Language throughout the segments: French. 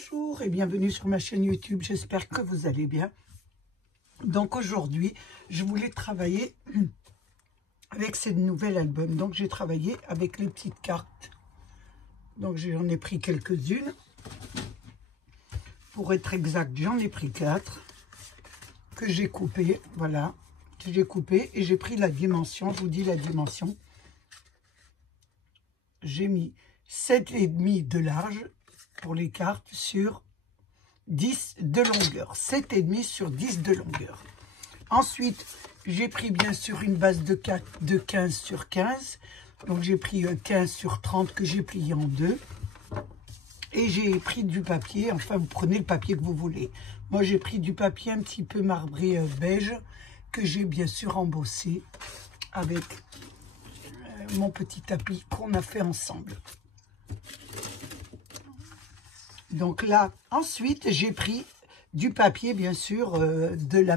Bonjour et bienvenue sur ma chaîne YouTube, j'espère que vous allez bien. Donc aujourd'hui, je voulais travailler avec ce nouvel album. Donc j'ai travaillé avec les petites cartes. Donc j'en ai pris quelques-unes. Pour être exact, j'en ai pris 4 que j'ai coupées. Voilà, que j'ai coupé et j'ai pris la dimension. Je vous dis la dimension. J'ai mis 7,5 de large pour les cartes sur 10 de longueur. 7,5 sur 10 de longueur. Ensuite, j'ai pris bien sûr une base de 15 sur 15. Donc j'ai pris 15 sur 30 que j'ai plié en deux. Et j'ai pris du papier, enfin vous prenez le papier que vous voulez. Moi j'ai pris du papier un petit peu marbré beige que j'ai bien sûr embossé avec mon petit tapis qu'on a fait ensemble. Donc là, ensuite j'ai pris du papier bien sûr de la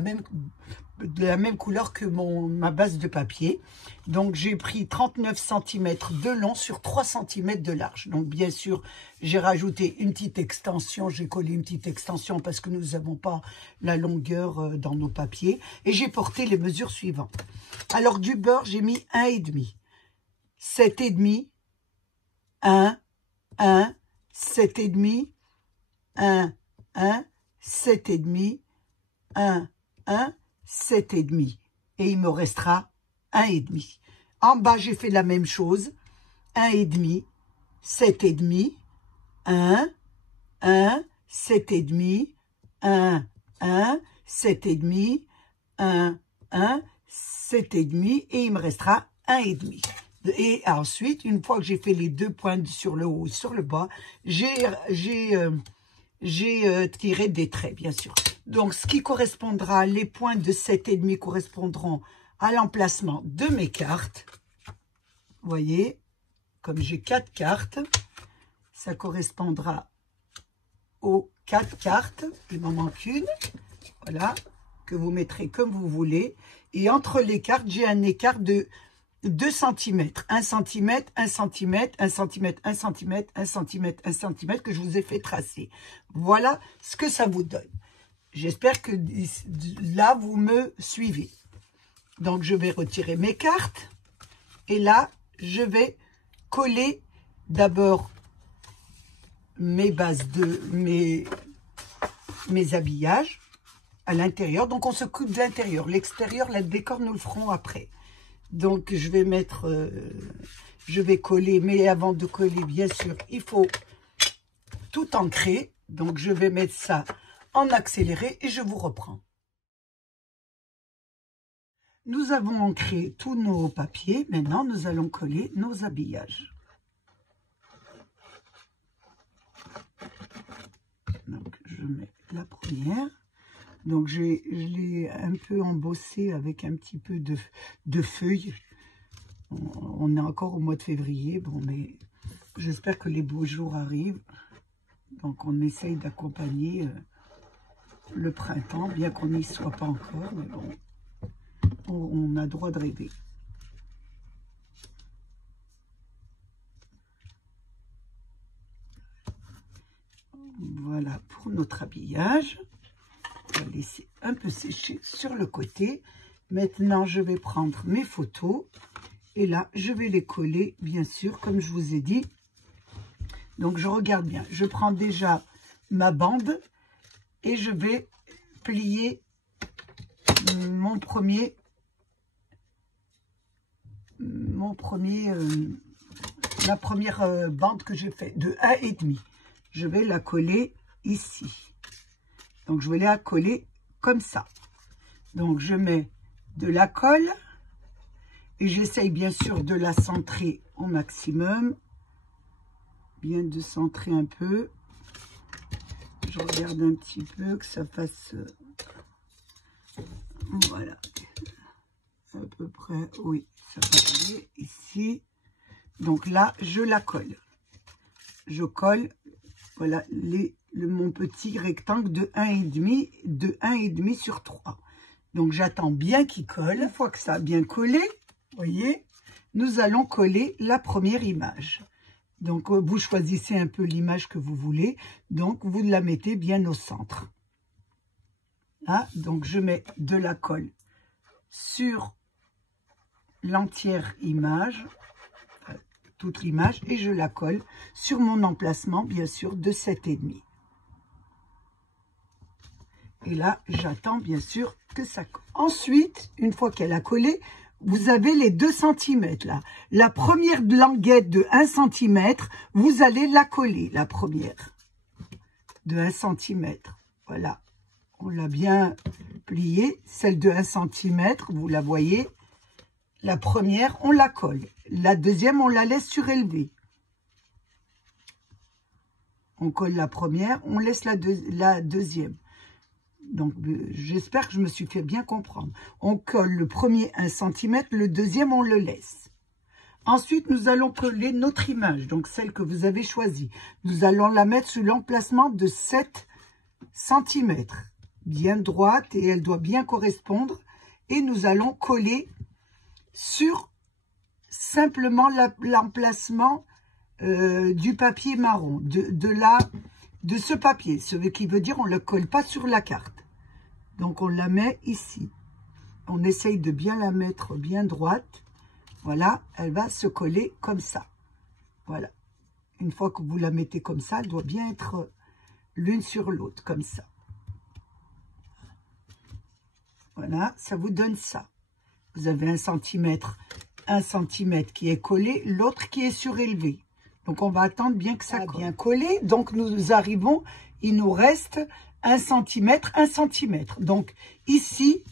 même couleur que ma base de papier. Donc j'ai pris 39 cm de long sur 3 cm de large. Donc bien sûr, j'ai rajouté une petite extension, j'ai collé une petite extension parce que nous n'avons pas la longueur dans nos papiers. Et j'ai porté les mesures suivantes. Alors du beurre, j'ai mis 1,5, 7,5, 1, 1, 7,5, 1, 1, 7,5, 1, 1, 7,5. Et il me restera 1,5. En bas, j'ai fait la même chose. 1,5, 7,5, 1, 1, 7,5, 1, 1, 7,5, 1, 1, 7,5. Et il me restera 1,5. Et ensuite, une fois que j'ai fait les deux pointes sur le haut et sur le bas, j'ai tiré des traits, bien sûr. Donc, ce qui correspondra, les points de 7,5 correspondront à l'emplacement de mes cartes. Vous voyez, comme j'ai 4 cartes, ça correspondra aux 4 cartes. Il m'en manque une. Voilà, que vous mettrez comme vous voulez. Et entre les cartes, j'ai un écart de 2 cm, 1 cm, 1 cm, 1 cm, 1 cm, 1 cm, 1 cm que je vous ai fait tracer. Voilà ce que ça vous donne. J'espère que là, vous me suivez. Donc, je vais retirer mes cartes. Et là, je vais coller d'abord mes bases de mes habillages à l'intérieur. Donc, on se coupe de l'intérieur. L'extérieur, le décor, nous le ferons après. Donc, je vais mettre, je vais coller, mais avant de coller, bien sûr, il faut tout ancrer. Donc, je vais mettre ça en accéléré et je vous reprends. Nous avons ancré tous nos papiers. Maintenant, nous allons coller nos habillages. Donc, je mets la première. Donc, je l'ai un peu embossé avec un petit peu de feuilles. On est encore au mois de février. Bon, mais j'espère que les beaux jours arrivent. Donc, on essaye d'accompagner le printemps, bien qu'on n'y soit pas encore. Mais bon, on a droit de rêver. Voilà pour notre habillage. On va laisser un peu sécher sur le côté. Maintenant, je vais prendre mes photos. Et là, je vais les coller, bien sûr, comme je vous ai dit. Donc, je regarde bien. Je prends déjà ma bande et je vais plier la première bande que j'ai fait de 1,5. Je vais la coller ici. Donc, je vais la coller comme ça. Donc, je mets de la colle et j'essaye bien sûr de la centrer au maximum. Bien de centrer un peu. Je regarde un petit peu que ça fasse... voilà. À peu près, oui, ça va aller ici. Donc là, je la colle. Je colle, voilà, mon petit rectangle de 1,5 sur 3. Donc, j'attends bien qu'il colle. Une fois que ça a bien collé, vous voyez, nous allons coller la première image. Donc, vous choisissez un peu l'image que vous voulez. Donc, vous la mettez bien au centre. Là, donc, je mets de la colle sur l'entière image, toute l'image, et je la colle sur mon emplacement, bien sûr, de 7,5. Et là, j'attends, bien sûr, que ça colle. Ensuite, une fois qu'elle a collé, vous avez les 2 cm là. La première languette de 1 cm, vous allez la coller, la première de 1 cm. Voilà, on l'a bien pliée. Celle de 1 cm, vous la voyez. La première, on la colle. La deuxième, on la laisse surélever. On colle la première, on laisse la deuxième. Donc, j'espère que je me suis fait bien comprendre. On colle le premier 1 cm, le deuxième, on le laisse. Ensuite, nous allons coller notre image, donc celle que vous avez choisie. Nous allons la mettre sur l'emplacement de 7 cm, bien droite, et elle doit bien correspondre. Et nous allons coller sur simplement l'emplacement du papier marron, de ce papier. Ce qui veut dire on ne le colle pas sur la carte. Donc, on la met ici. On essaye de bien la mettre bien droite. Voilà, elle va se coller comme ça. Voilà. Une fois que vous la mettez comme ça, elle doit bien être l'une sur l'autre, comme ça. Voilà, ça vous donne ça. Vous avez 1 cm qui est collé, l'autre qui est surélevé. Donc, on va attendre bien que ça colle. Bien collé. Donc, nous arrivons, il nous reste 1 cm, 1 cm. Donc, ici,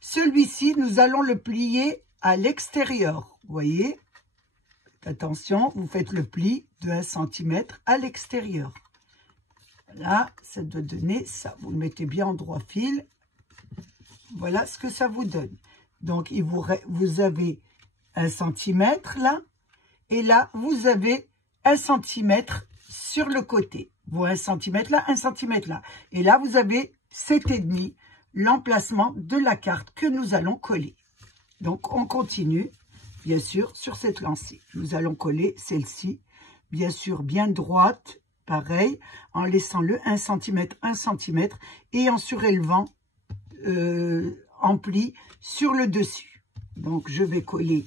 celui-ci, nous allons le plier à l'extérieur. Vous voyez? Attention, vous faites le pli de 1 cm à l'extérieur. Voilà, ça doit donner ça. Vous le mettez bien en droit fil. Voilà ce que ça vous donne. Donc, vous avez 1 cm là. Et là, vous avez 1 cm sur le côté. Vous 1 cm là, 1 cm là. Et là, vous avez 7,5, l'emplacement de la carte que nous allons coller. Donc, on continue, bien sûr, sur cette lancée. Nous allons coller celle-ci, bien sûr, bien droite, pareil, en laissant le 1 cm, 1 cm, et en surélevant en pli sur le dessus. Donc, je vais coller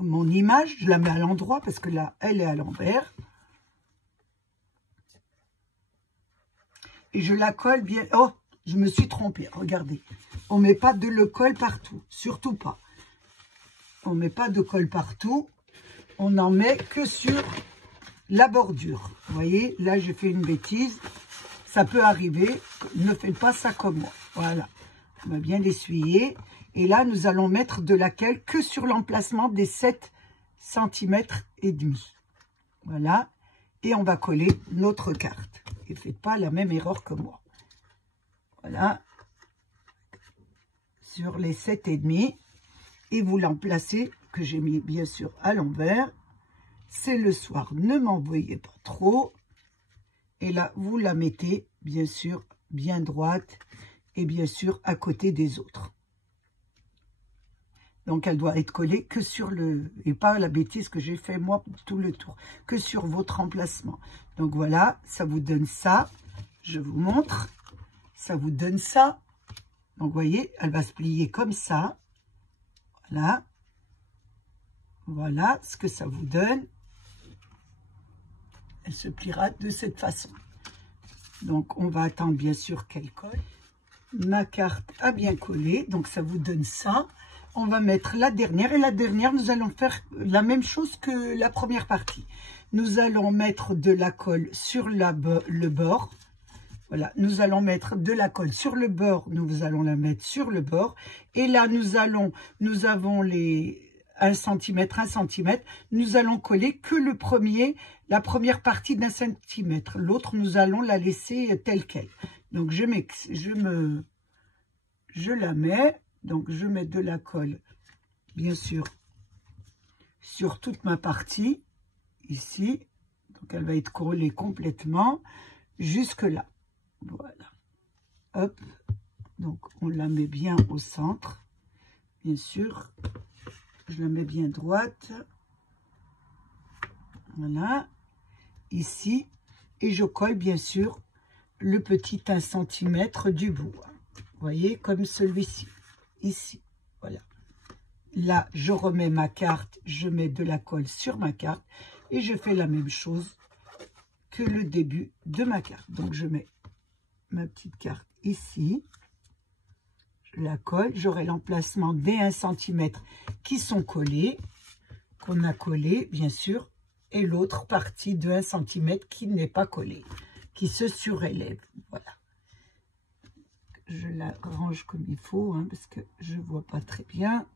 mon image, je la mets à l'endroit parce que là, elle est à l'envers. Et je la colle bien. Oh, je me suis trompée, regardez. On ne met pas de colle partout, surtout pas. On ne met pas de colle partout. On n'en met que sur la bordure. Vous voyez, là, j'ai fait une bêtise. Ça peut arriver. Ne faites pas ça comme moi. Voilà. On va bien l'essuyer. Et là, nous allons mettre de la colle que sur l'emplacement des 7 cm et demi. Voilà. Et on va coller notre carte. Et ne faites pas la même erreur que moi. Voilà. Sur les 7,5. Et vous l'emplacez, que j'ai mis bien sûr à l'envers. C'est le soir, ne m'envoyez pas trop. Et là, vous la mettez, bien sûr, bien droite. Et bien sûr, à côté des autres. Donc, elle doit être collée que sur le... Et pas la bêtise que j'ai fait, moi, tout le tour. Que sur votre emplacement. Donc, voilà, ça vous donne ça. Je vous montre. Ça vous donne ça. Donc, vous voyez, elle va se plier comme ça. Voilà. Voilà ce que ça vous donne. Elle se pliera de cette façon. Donc, on va attendre, bien sûr, qu'elle colle. Ma carte a bien collé. Donc, ça vous donne ça. On va mettre la dernière. Et la dernière, nous allons faire la même chose que la première partie. Nous allons mettre de la colle sur le bord. Voilà, nous allons mettre de la colle sur le bord. Nous allons la mettre sur le bord. Et là, nous avons les 1 cm, 1 cm. Nous allons coller que la première partie d'1 cm. L'autre, nous allons la laisser telle qu'elle. Donc, je la mets. Donc, je mets de la colle, bien sûr, sur toute ma partie, ici. Donc, elle va être collée complètement jusque là. Voilà. Hop. Donc, on la met bien au centre, bien sûr. Je la mets bien droite. Voilà. ici et je colle bien sûr le petit 1 cm du bout. Vous voyez, comme celui-ci, ici, voilà. Là, je remets ma carte, je mets de la colle sur ma carte et je fais la même chose que le début de ma carte. Donc, je mets ma petite carte ici, je la colle, j'aurai l'emplacement des 1 cm qui sont collés, qu'on a collé, bien sûr, et l'autre partie de 1 cm qui n'est pas collée, qui se surélève. Voilà. Je la range comme il faut, hein, parce que je ne vois pas très bien.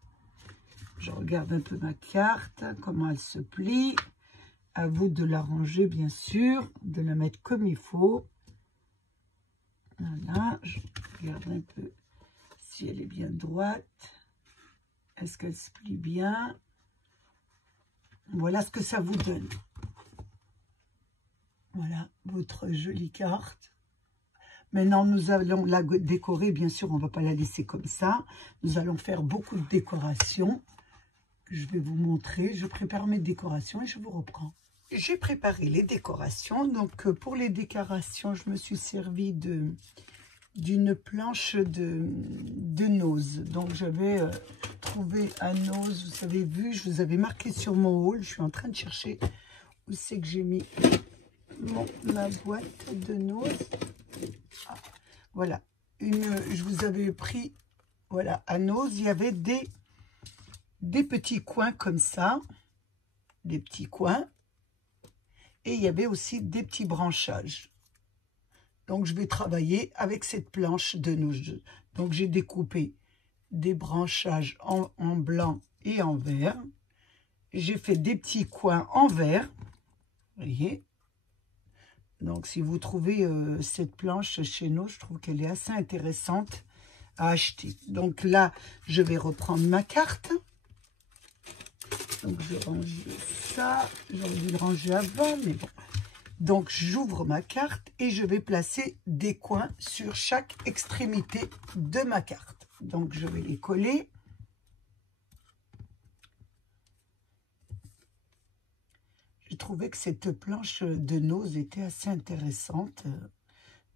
Je regarde un peu ma carte, comment elle se plie. À vous de la ranger, bien sûr, de la mettre comme il faut. Voilà, je regarde un peu si elle est bien droite. Est-ce qu'elle se plie bien? Voilà ce que ça vous donne. Voilà votre jolie carte. Maintenant, nous allons la décorer. Bien sûr, on ne va pas la laisser comme ça. Nous allons faire beaucoup de décorations que je vais vous montrer. Je prépare mes décorations et je vous reprends. J'ai préparé les décorations. Donc, pour les décorations, je me suis servi d'une planche de nose. Donc, j'avais trouvé un nose. Vous avez vu, je vous avais marqué sur mon haul. Je suis en train de chercher où c'est que j'ai mis ma boîte de nose. Ah, voilà. Je vous avais pris, voilà, à nose. Il y avait des petits coins comme ça. Des petits coins. Et il y avait aussi des petits branchages. Donc, je vais travailler avec cette planche de nose. Donc, j'ai découpé des branchages en blanc et en vert. J'ai fait des petits coins en vert. Vous voyez. Donc, si vous trouvez cette planche chez nous, je trouve qu'elle est assez intéressante à acheter. Donc là, je vais reprendre ma carte. Donc, je range ça. J'aurais dû le ranger avant, mais bon. Donc, j'ouvre ma carte et je vais placer des coins sur chaque extrémité de ma carte. Donc, je vais les coller. J'ai trouvé que cette planche de nose était assez intéressante.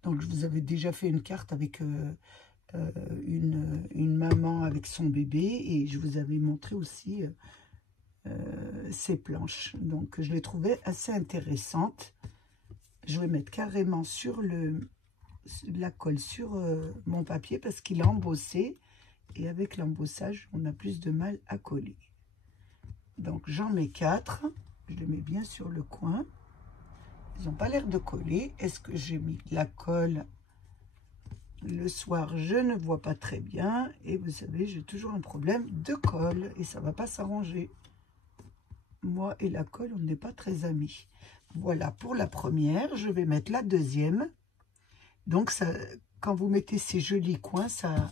Donc, je vous avais déjà fait une carte avec une maman avec son bébé. Et je vous avais montré aussi ces planches. Donc, je les trouvais assez intéressantes. Je vais mettre carrément sur la colle sur mon papier parce qu'il est embossé. Et avec l'embossage, on a plus de mal à coller. Donc, j'en mets 4. Je les mets bien sur le coin. Ils n'ont pas l'air de coller. Est-ce que j'ai mis de la colle le soir? Je ne vois pas très bien. Et vous savez, j'ai toujours un problème de colle. Et ça ne va pas s'arranger. Moi et la colle, on n'est pas très amis. Voilà, pour la première, je vais mettre la deuxième. Donc, ça, quand vous mettez ces jolis coins, ça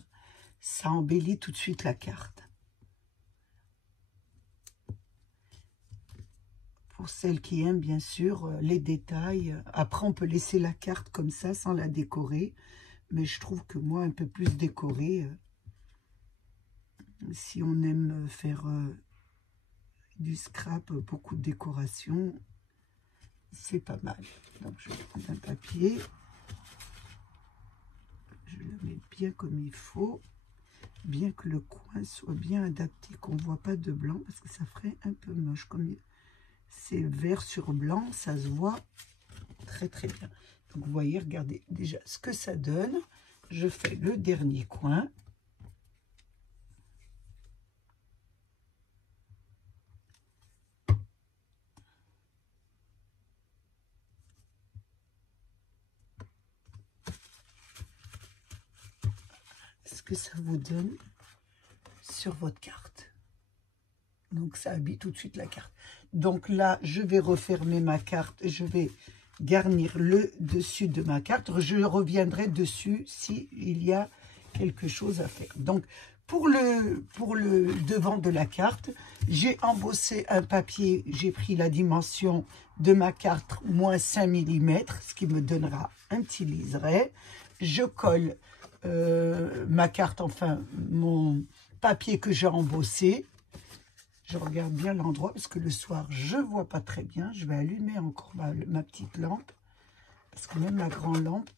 embellit tout de suite la carte. Pour celles qui aiment, bien sûr, les détails. Après, on peut laisser la carte comme ça, sans la décorer. Mais je trouve que moi, un peu plus décorée, si on aime faire du scrap, beaucoup de décoration, c'est pas mal. Donc, je vais prendre un papier. Je le mets bien comme il faut. Bien que le coin soit bien adapté, qu'on ne voit pas de blanc, parce que ça ferait un peu moche. Comme c'est vert sur blanc, ça se voit très très bien. Donc, vous voyez, regardez déjà ce que ça donne. Je fais le dernier coin. Ce que ça vous donne sur votre carte. Donc, ça habille tout de suite la carte. Donc là, je vais refermer ma carte. Je vais garnir le dessus de ma carte. Je reviendrai dessus s'il y a quelque chose à faire. Donc, pour le devant de la carte, j'ai embossé un papier. J'ai pris la dimension de ma carte, moins 5 mm, ce qui me donnera un petit liseré. Je colle ma carte, enfin, mon papier que j'ai embossé. Je regarde bien l'endroit parce que le soir, je ne vois pas très bien. Je vais allumer encore ma petite lampe. Parce que même la grande lampe,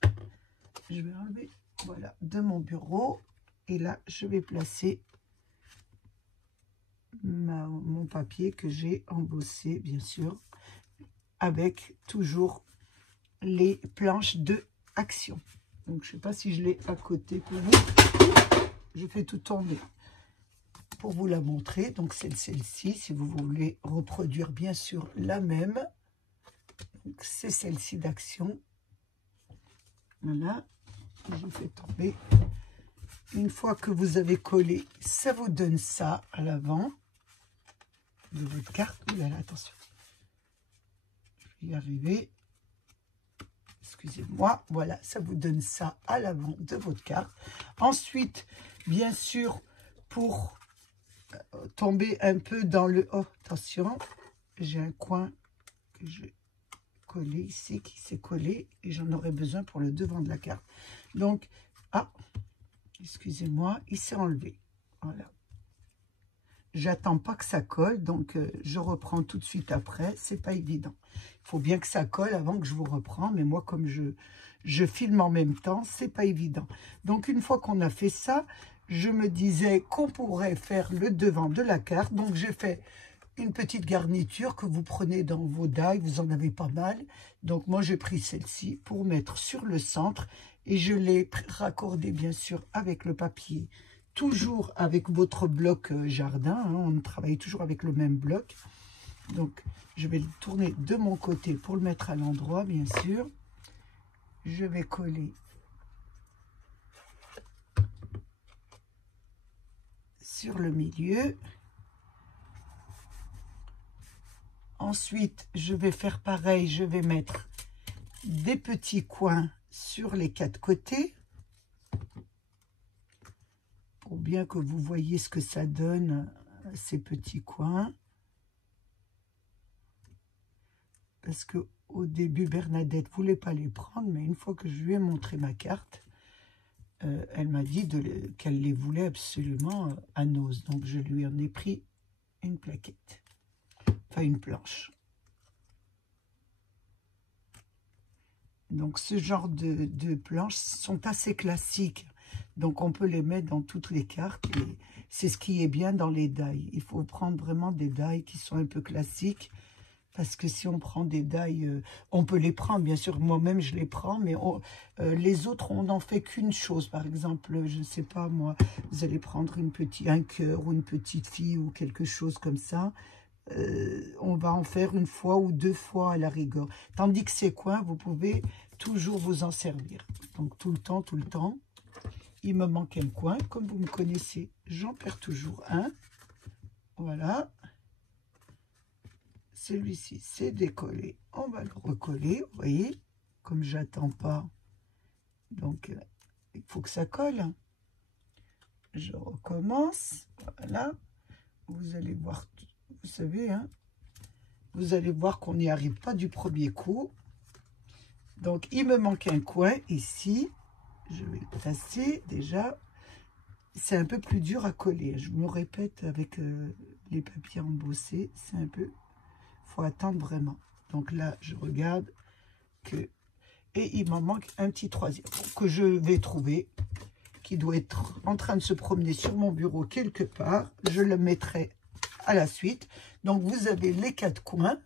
je vais enlever voilà, de mon bureau. Et là, je vais placer mon papier que j'ai embossé, bien sûr, avec toujours les planches de action. Donc, je ne sais pas si je l'ai à côté pour vous. Je fais tout tomber pour vous la montrer. Donc, c'est celle-ci, si vous voulez reproduire, bien sûr, la même. C'est celle-ci d'action. Voilà, je fais tomber. Une fois que vous avez collé, ça vous donne ça à l'avant de votre carte. Ouh là là, attention. Je vais y arriver. Excusez-moi. Voilà, ça vous donne ça à l'avant de votre carte. Ensuite, bien sûr, pour tomber un peu dans le... Oh, attention, j'ai un coin que je vais coller ici, qui s'est collé, et j'en aurai besoin pour le devant de la carte. Donc, ah, excusez-moi, il s'est enlevé. Voilà. J'attends pas que ça colle, donc je reprends tout de suite après. C'est pas évident. Il faut bien que ça colle avant que je vous reprends. Mais moi, comme je filme en même temps, c'est pas évident. Donc, une fois qu'on a fait ça, je me disais qu'on pourrait faire le devant de la carte. Donc, j'ai fait une petite garniture que vous prenez dans vos die. Vous en avez pas mal. Donc, moi, j'ai pris celle-ci pour mettre sur le centre. Et je l'ai raccordée, bien sûr, avec le papier. Toujours avec votre bloc jardin, hein, on travaille toujours avec le même bloc. Donc, je vais le tourner de mon côté pour le mettre à l'endroit, bien sûr. Je vais coller sur le milieu. Ensuite, je vais faire pareil, je vais mettre des petits coins sur les 4 côtés. Pour bien que vous voyez ce que ça donne, ces petits coins. Parce que au début, Bernadette ne voulait pas les prendre, mais une fois que je lui ai montré ma carte, elle m'a dit qu'elle les voulait absolument à Nose. Donc, je lui en ai pris une plaquette, enfin une planche. Donc, ce genre de planches sont assez classiques. Donc, on peut les mettre dans toutes les cartes. Et c'est ce qui est bien dans les die. Il faut prendre vraiment des die qui sont un peu classiques. Parce que si on prend des die, on peut les prendre, bien sûr. Moi-même, je les prends. Mais les autres, on n'en fait qu'une chose. Par exemple, je ne sais pas, moi, vous allez prendre un cœur ou une petite fille ou quelque chose comme ça. On va en faire une fois ou 2 fois à la rigueur. Tandis que ces coins, vous pouvez toujours vous en servir. Donc, tout le temps, il me manque un coin. Comme vous me connaissez, j'en perds toujours un. Voilà. Celui-ci, c'est décollé. On va le recoller, vous voyez. Comme j'attends pas, donc il faut que ça colle. Je recommence. Voilà. Vous allez voir, vous savez, hein, vous allez voir qu'on n'y arrive pas du premier coup. Donc, il me manque un coin ici. Je vais le placer déjà. C'est un peu plus dur à coller. Je me répète avec les papiers embossés. C'est un peu... Il faut attendre vraiment. Donc là, je regarde que... Et il m'en manque un petit troisième que je vais trouver, qui doit être en train de se promener sur mon bureau quelque part. Je le mettrai à la suite. Donc, vous avez les 4 coins.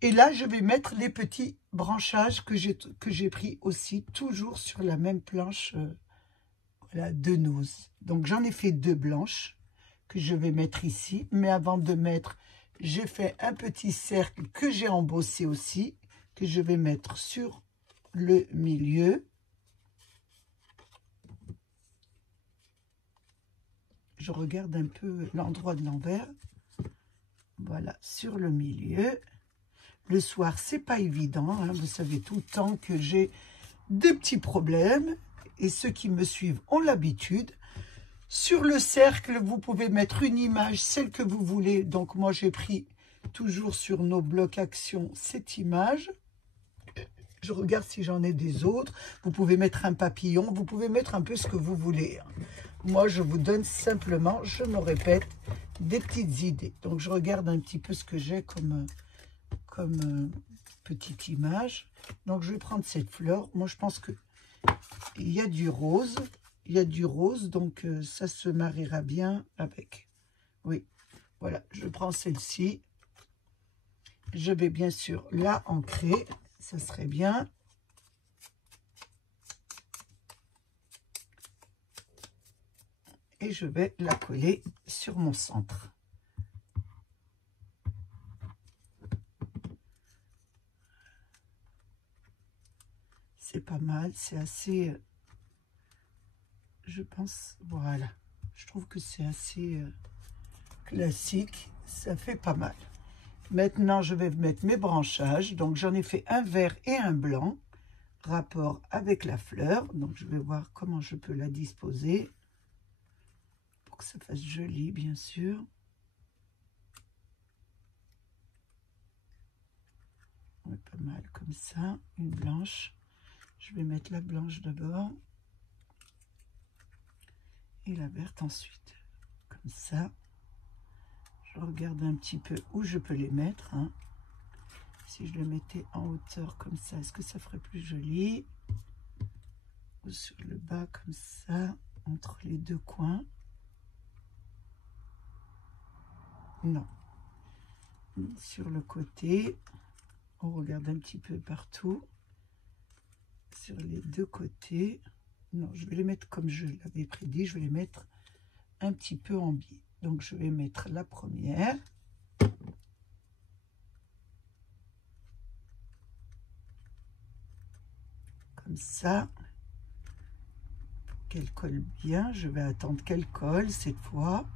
Et là, je vais mettre les petits branchages que j'ai pris aussi, toujours sur la même planche voilà, de Nose. Donc, j'en ai fait 2 blanches que je vais mettre ici. Mais avant de mettre, j'ai fait un petit cercle que j'ai embossé aussi, que je vais mettre sur le milieu. Je regarde un peu l'endroit de l'envers. Voilà, sur le milieu. Le soir, c'est pas évident. Hein. Vous savez tout le temps que j'ai des petits problèmes. Et ceux qui me suivent ont l'habitude. Sur le cercle, vous pouvez mettre une image, celle que vous voulez. Donc, moi, j'ai pris toujours sur nos blocs action cette image. Je regarde si j'en ai des autres. Vous pouvez mettre un papillon. Vous pouvez mettre un peu ce que vous voulez. Moi, je vous donne simplement, je me répète, des petites idées. Donc, je regarde un petit peu ce que j'ai comme petite image. Donc, je vais prendre cette fleur. Moi, je pense que il y a du rose. Il y a du rose, donc ça se mariera bien avec. Oui, voilà, je prends celle-ci. Je vais bien sûr la ancrer. Ça serait bien. Et je vais la coller sur mon centre. C'est pas mal, c'est assez, je pense, voilà. Je trouve que c'est assez classique, ça fait pas mal. Maintenant, je vais mettre mes branchages. Donc, j'en ai fait un vert et un blanc, rapport avec la fleur. Donc, je vais voir comment je peux la disposer pour que ça fasse joli, bien sûr. Ouais, pas mal comme ça, une blanche. Je vais mettre la blanche d'abord et la verte ensuite, comme ça. Je regarde un petit peu où je peux les mettre. Hein. Si je les mettais en hauteur comme ça, est-ce que ça ferait plus joli? Ou sur le bas comme ça, entre les deux coins? Non. Sur le côté, on regarde un petit peu partout. Sur les deux côtés. Non, je vais les mettre comme je l'avais prédit, je vais les mettre un petit peu en biais. Donc, je vais mettre la première. Comme ça. Qu'elle colle bien. Je vais attendre qu'elle colle cette fois.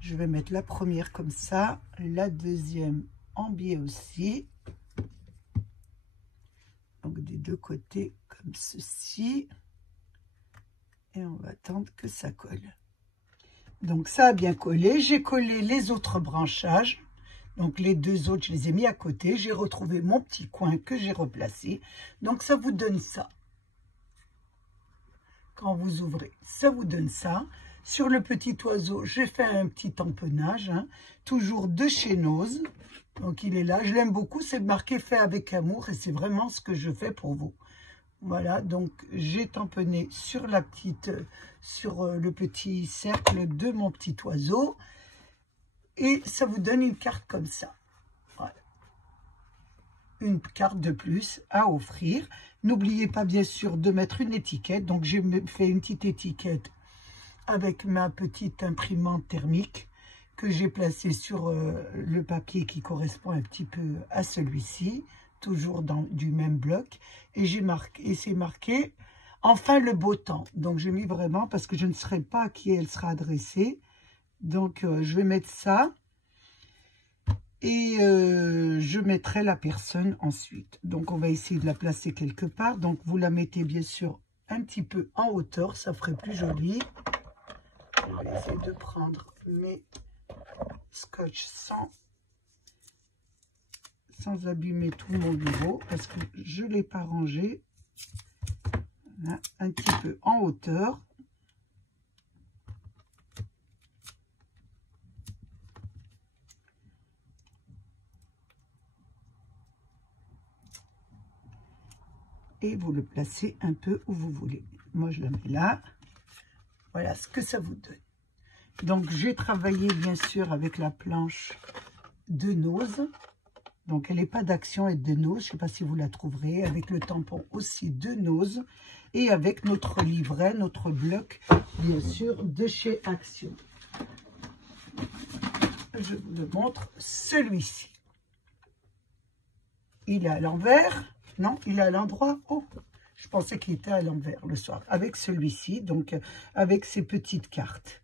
Je vais mettre la première comme ça. La deuxième en biais aussi. Donc, des deux côtés comme ceci. Et on va attendre que ça colle. Donc, ça a bien collé. J'ai collé les autres branchages. Donc, les deux autres, je les ai mis à côté. J'ai retrouvé mon petit coin que j'ai replacé. Donc, ça vous donne ça. Quand vous ouvrez, ça vous donne ça. Sur le petit oiseau, j'ai fait un petit tamponnage. Hein, toujours de chez Nose. Donc, il est là. Je l'aime beaucoup. C'est marqué « Fait avec amour » et c'est vraiment ce que je fais pour vous. Voilà, donc j'ai tamponné sur la petite, sur le petit cercle de mon petit oiseau. Et ça vous donne une carte comme ça. Voilà. Une carte de plus à offrir. N'oubliez pas bien sûr de mettre une étiquette. Donc j'ai fait une petite étiquette avec ma petite imprimante thermique que j'ai placée sur le papier qui correspond un petit peu à celui-ci. Toujours du même bloc, et j'ai marqué, et c'est marqué enfin le beau temps. Donc j'ai mis vraiment parce que je ne saurais pas à qui elle sera adressée. Donc je vais mettre ça et je mettrai la personne ensuite. Donc on va essayer de la placer quelque part. Donc vous la mettez bien sûr un petit peu en hauteur, ça ferait plus joli. Je vais essayer de prendre mes scotch sans abîmer tout mon bureau parce que je ne l'ai pas rangé. Là, un petit peu en hauteur. Et vous le placez un peu où vous voulez. Moi, je le mets là. Voilà ce que ça vous donne. Donc, j'ai travaillé bien sûr avec la planche de Nose. Donc, elle n'est pas d'Action et de Nose. Je ne sais pas si vous la trouverez. Avec le tampon aussi de Nose. Et avec notre livret, notre bloc, bien sûr, de chez Action. Je vous le montre, celui-ci. Il est à l'envers. Non, il est à l'endroit. Oh, je pensais qu'il était à l'envers le soir. Avec celui-ci, donc avec ces petites cartes.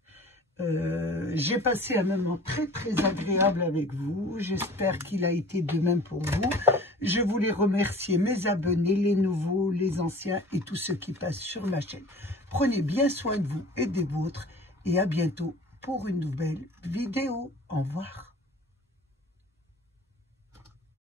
J'ai passé un moment très agréable avec vous. J'espère qu'il a été de même pour vous. Je voulais remercier mes abonnés, les nouveaux, les anciens et tous ceux qui passent sur ma chaîne. Prenez bien soin de vous et des vôtres et à bientôt pour une nouvelle vidéo. Au revoir.